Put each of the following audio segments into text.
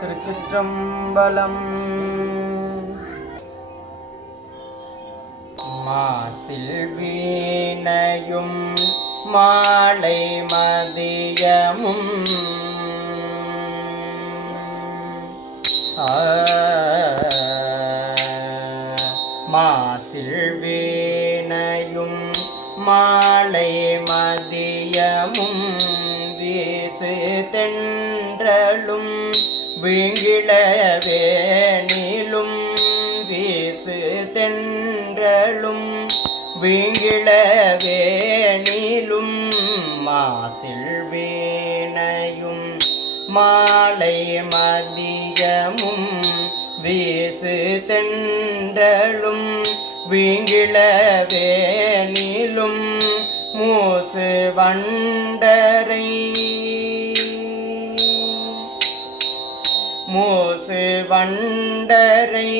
திருச்சிற்றம்பலம். மாசில் வீணையும் மாலை மதியமும் மாசில் வீணையும் மாலை மதியமும் வீசு தென்றலும் வீங்கிள வேணிலும் வீசு தென்றலும் வீங்கிள வேணிலும் மாசில் வீணையும் மாலை மதியமும் வீசு தென்றலும் வீங்கிள வேணிலும் மூசு வண்டரை மூசு வண்டரை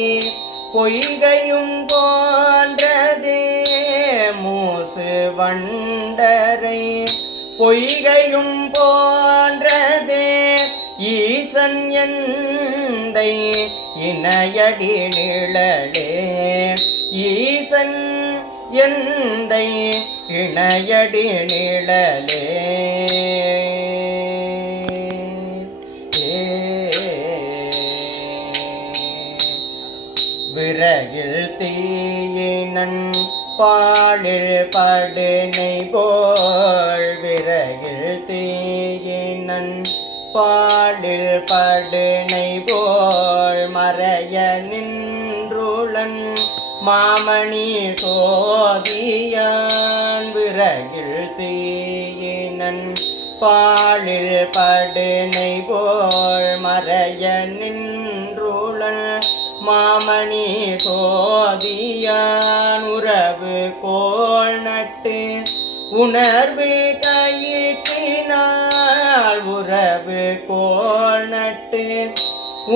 பொய்கையும் போன்றதே மூசு வண்டரை பொய்கையும் போன்றதே ஈசன் எந்தை இணையடி நிழலே ஈசன் எந்தை இணையடி நிழலே விறகில் தீயினன் பாலில் படுனை போல் விறகில் தீயினன் பாலில் படுனை போல் மறைய நின்றுளன் மாமணி சோதியான் விறகில் தீயினன் பாலில் படுனை போல் மறைய நின்றுளன் மாமணி சோதியான் உறவு கோள் நட்டு உணர்வு கயிற்றினால் உறவு கோள் நட்டு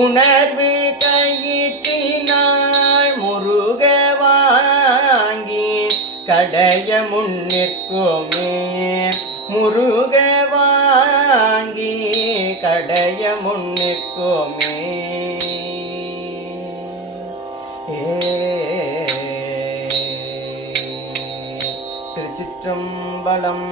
உணர்வு கயிற்றினால் முருக வாங்கி கடைய முன்னிற்குமே முருக வாங்கி கடைய முன்னிற்குமே திருச்சிற்றம்பலம்.